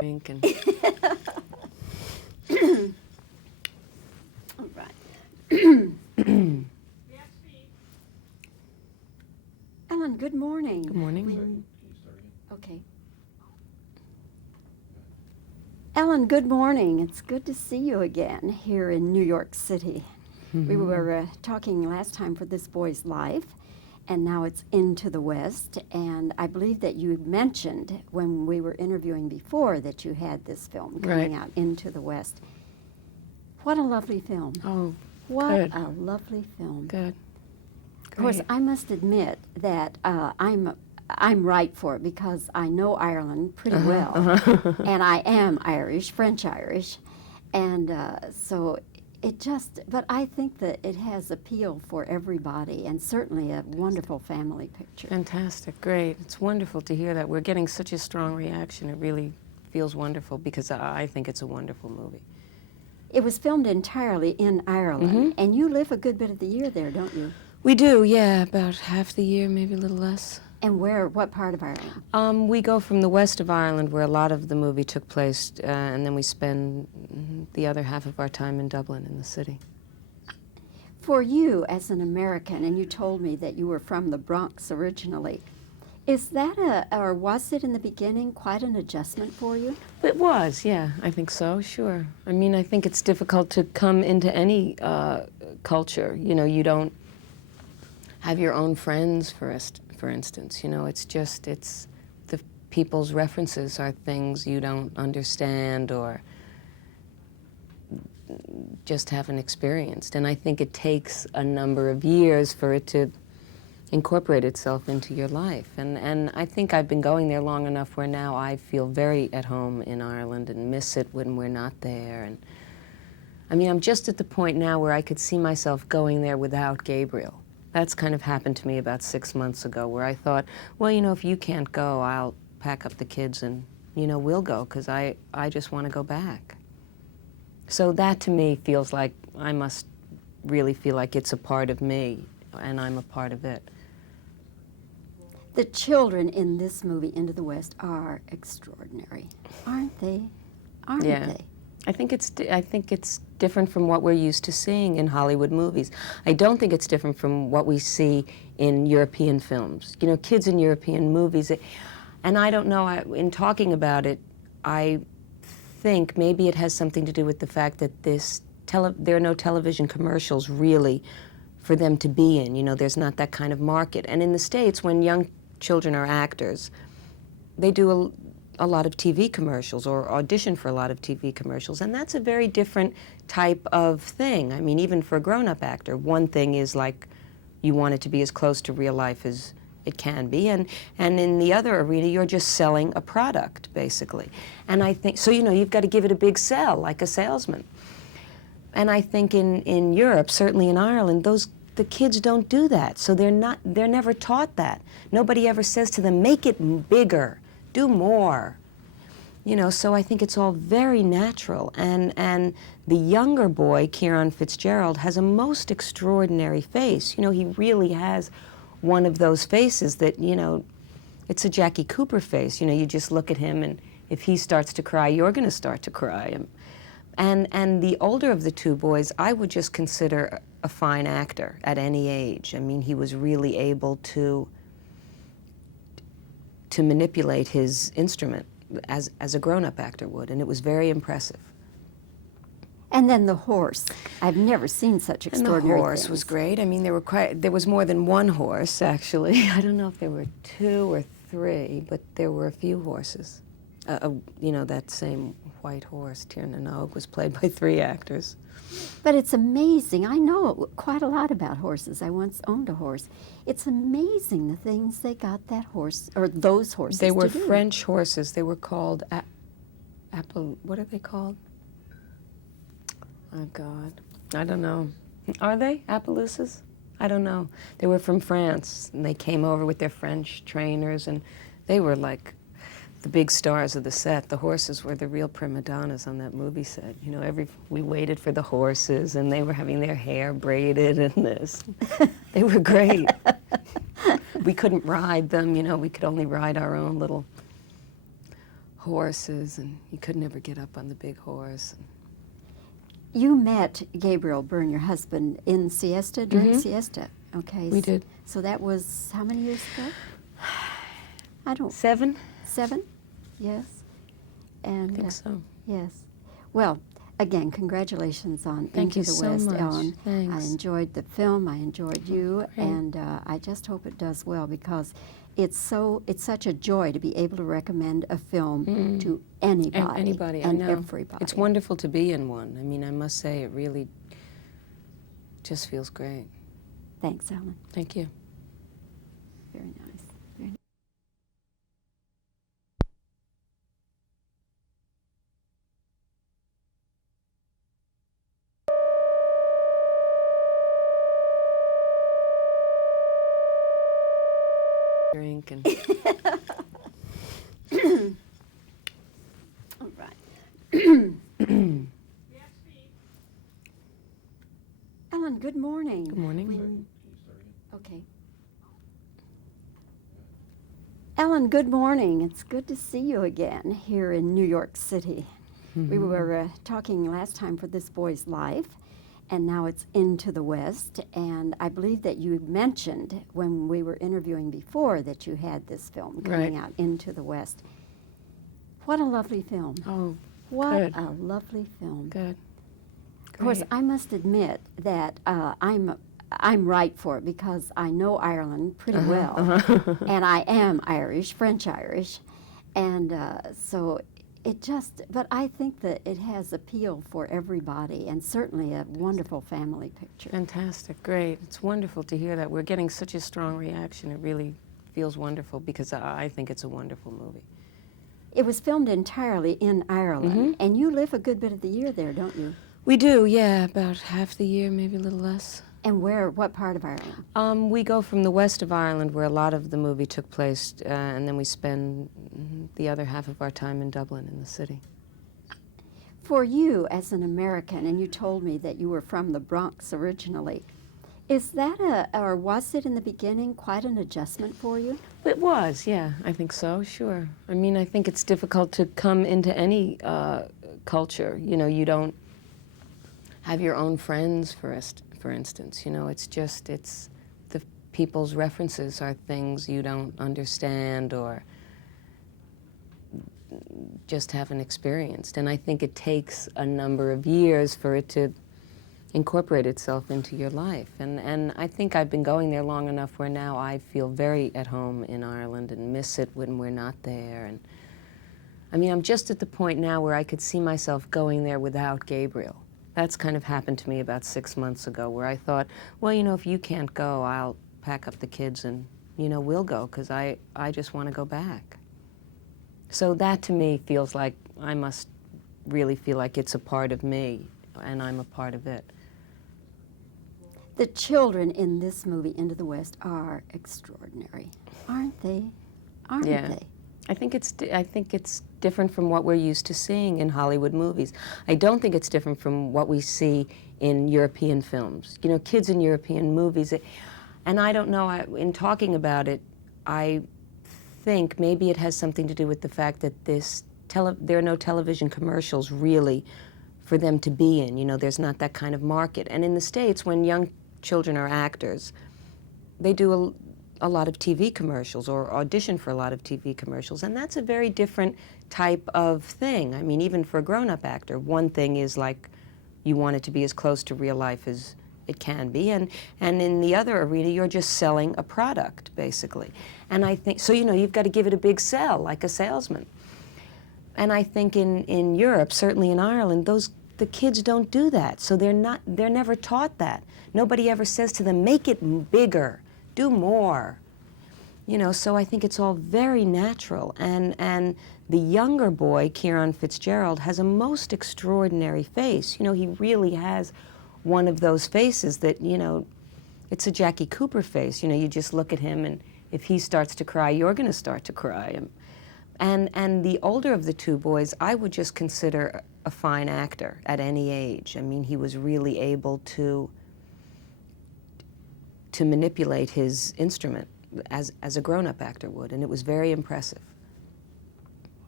drink and... All right. Ellen, good morning. Good morning. Okay. Ellen, good morning. It's good to see you again here in New York City. We were talking last time for This Boy's Life, and now it's Into the West. And I believe that you mentioned when we were interviewing before that you had this film coming out, Into the West. What a lovely film. Oh, what good. a lovely film. Good. Of course, I must admit that I'm right for it because I know Ireland pretty well, and I am Irish, French-Irish, and so it just, but I think that it has appeal for everybody, and certainly a wonderful family picture. Fantastic, great. It's wonderful to hear that. We're getting such a strong reaction. It really feels wonderful because I think it's a wonderful movie. It was filmed entirely in Ireland, and you live a good bit of the year there, don't you? We do, yeah, about half the year, maybe a little less. And what part of Ireland? We go from the west of Ireland, where a lot of the movie took place, and then we spend the other half of our time in Dublin, in the city. For you, as an American, and you told me that you were from the Bronx originally, is that or was it in the beginning quite an adjustment for you? It was, yeah, I think so, sure. I mean, I think it's difficult to come into any culture. You know, you don't have your own friends, for instance. You know, it's the people's references are things you don't understand or just haven't experienced. And I think it takes a number of years for it to incorporate itself into your life. And I think I've been going there long enough where now I feel very at home in Ireland and miss it when we're not there. And I mean, I'm just at the point now where I could see myself going there without Gabriel. That's kind of happened to me about 6 months ago, where I thought, well, you know, if you can't go, I'll pack up the kids and, you know, we'll go, because I just want to go back. So that, to me, feels like I must really feel like it's a part of me, and I'm a part of it. The children in this movie, Into the West, are extraordinary, aren't they? Aren't they? I think it's different from what we're used to seeing in Hollywood movies. I don't think it's different from what we see in European films. You know, kids in European movies, and I don't know, in talking about it, I think maybe it has something to do with the fact that there are no television commercials really for them to be in. You know, there's not that kind of market. And in the States, when young children are actors, they do a lot of TV commercials or audition for a lot of TV commercials, and that's a very different type of thing. I mean, even for a grown-up actor, one thing is like you want it to be as close to real life as it can be, and in the other arena, you're just selling a product, basically. And I think, so, you know, you've got to give it a big sell, like a salesman. And I think in Europe, certainly in Ireland, the kids don't do that, so they're never taught that. Nobody ever says to them, make it bigger. Do more, you know, so I think it's all very natural. And the younger boy, Kieran Fitzgerald, has a most extraordinary face. You know, he really has one of those faces that, you know, it's a Jackie Cooper face. You know, you just look at him, and if he starts to cry, you're going to start to cry. And the older of the two boys, I would just consider a fine actor at any age. I mean, he was really able to manipulate his instrument as a grown-up actor would, and it was very impressive. And then the horse. I've never seen such extraordinary And the horse things. was great. I mean, there was more than one horse, actually. I don't know if there were 2 or 3, but there were a few horses. You know, that same white horse, Tiernan Og, was played by 3 actors. But it's amazing. I know quite a lot about horses. I once owned a horse. It's amazing the things they got that horse, or those horses They were to do. French horses. They were called, what are they called? Oh, God. I don't know. Are they Appaloosas? I don't know. They were from France, and they came over with their French trainers, and they were like the big stars of the set. The horses were the real prima donnas on that movie set. You know, we waited for the horses, and they were having their hair braided and this. They were great. We couldn't ride them, you know, we could only ride our own little horses, and he could never get up on the big horse. You met Gabriel Byrne, your husband, in Siesta, during Siesta. Okay. We did. So that was how many years ago? I don't. 7? 7? Yes. And I think so. yes. Well, again, congratulations on Thank Into you the so West, much. Ellen. Thanks. I enjoyed the film. I enjoyed you, great. and I just hope it does well, because it's such a joy to be able to recommend a film to anybody, Anybody, and I know. everybody. It's wonderful to be in one. I mean, I must say, it really just feels great. Thanks, Ellen. Thank you. Very nice. Very nice. Drink and All right. Ellen, good morning. good morning. Okay. Ellen, good morning. It's good to see you again here in New York City. We were talking last time for This Boy's Life, and now it's Into the West. And I believe that you mentioned when we were interviewing before that you had this film coming Right. out, Into the West. What a lovely film. Oh, What good. a lovely film. Good. Of course, Great. I must admit that I'm right for it, because I know Ireland pretty well, and I am Irish, French Irish, and so it just. But I think that it has appeal for everybody, and certainly a wonderful family picture. Fantastic. Great. It's wonderful to hear that. We're getting such a strong reaction. It really feels wonderful, because I think it's a wonderful movie. It was filmed entirely in Ireland, and you live a good bit of the year there, don't you? We do, yeah, about half the year, maybe a little less. And what part of Ireland? We go from the west of Ireland, where a lot of the movie took place, and then we spend the other half of our time in Dublin, in the city. For you as an American, and you told me that you were from the Bronx originally, is that or was it in the beginning quite an adjustment for you? It was, yeah, I think so, sure. I mean, I think it's difficult to come into any culture. You know, you don't have your own friends, for instance. You know, it's the people's references are things you don't understand or just haven't experienced. And I think it takes a number of years for it to incorporate itself into your life. And I think I've been going there long enough where now I feel very at home in Ireland and miss it when we're not there. And I mean, I'm just at the point now where I could see myself going there without Gabriel. That's kind of happened to me about 6 months ago, where I thought, well, you know, if you can't go, I'll pack up the kids and, you know, we'll go, because I just want to go back. So that to me feels like I must really feel like it's a part of me and I'm a part of it. The children in this movie, Into the West, are extraordinary, aren't they? Aren't Yeah. they? I think it's different from what we're used to seeing in Hollywood movies. I don't think it's different from what we see in European films. You know, kids in European movies, and I don't know, in talking about it, I think maybe it has something to do with the fact that there are no television commercials really for them to be in. You know, there's not that kind of market. And in the States, when young children are actors, they do a lot of TV commercials or audition for a lot of TV commercials, and that's a very different type of thing. I mean, even for a grown-up actor, one thing is like you want it to be as close to real life as it can be, and in the other arena, you're just selling a product, basically. And I think, so, you know, you've got to give it a big sell, like a salesman. And I think in Europe, certainly in Ireland, the kids don't do that, so they're never taught that. Nobody ever says to them, make it bigger, do more. You know, so I think it's all very natural. And the younger boy, Kieran Fitzgerald, has a most extraordinary face. You know, he really has one of those faces that, you know, it's a Jackie Cooper face. You know, you just look at him, and if he starts to cry, you're going to start to cry. And the older of the two boys, I would just consider a fine actor at any age. I mean, he was really able to manipulate his instrument as a grown-up actor would, and it was very impressive.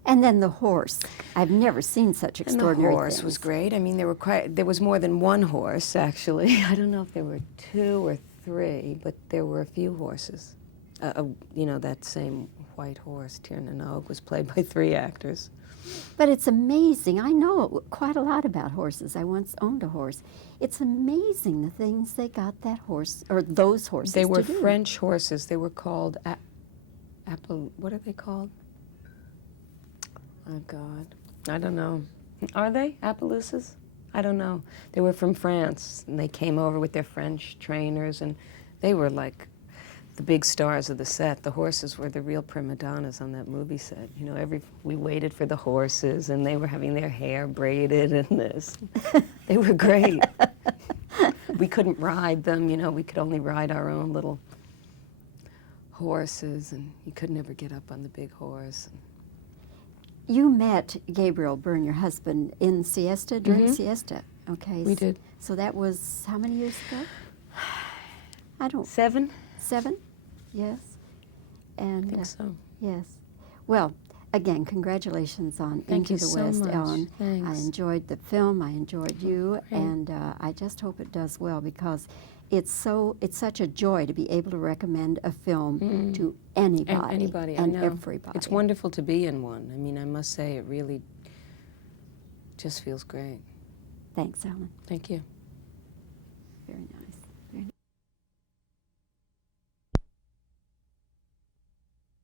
And then the horse. I've never seen such And the extraordinary horse things. was great. I mean, there was more than one horse, actually. I don't know if there were 2 or 3, but there were a few horses. You know, that same white horse, Tirnanog, was played by 3 actors. But it's amazing. I know quite a lot about horses. I once owned a horse. It's amazing the things they got that horse, or those horses They were to do. French horses. They were called, what are they called? Oh, God. I don't know. Are they Appaloosas? I don't know. They were from France, and they came over with their French trainers, and they were like the big stars of the set. The horses were the real prima donnas on that movie set. You know, we waited for the horses, and they were having their hair braided and this. They were great. We couldn't ride them, you know. We could only ride our own little horses, and you could never get up on the big horse. You met Gabriel Byrne, your husband, in Siesta, during Siesta. Okay. We did. So that was how many years ago? I don't. 7? 7? Yes. And I think so. yes. Well, again, congratulations on Thank Into you the so West, much. Ellen. Thanks. I enjoyed the film. I enjoyed you, Great. and I just hope it does well, because it's such a joy to be able to recommend a film to anybody, Anybody, and I know. everybody. It's wonderful to be in one. I mean, I must say, it really just feels great. Thanks, Ellen. Thank you. Very nice.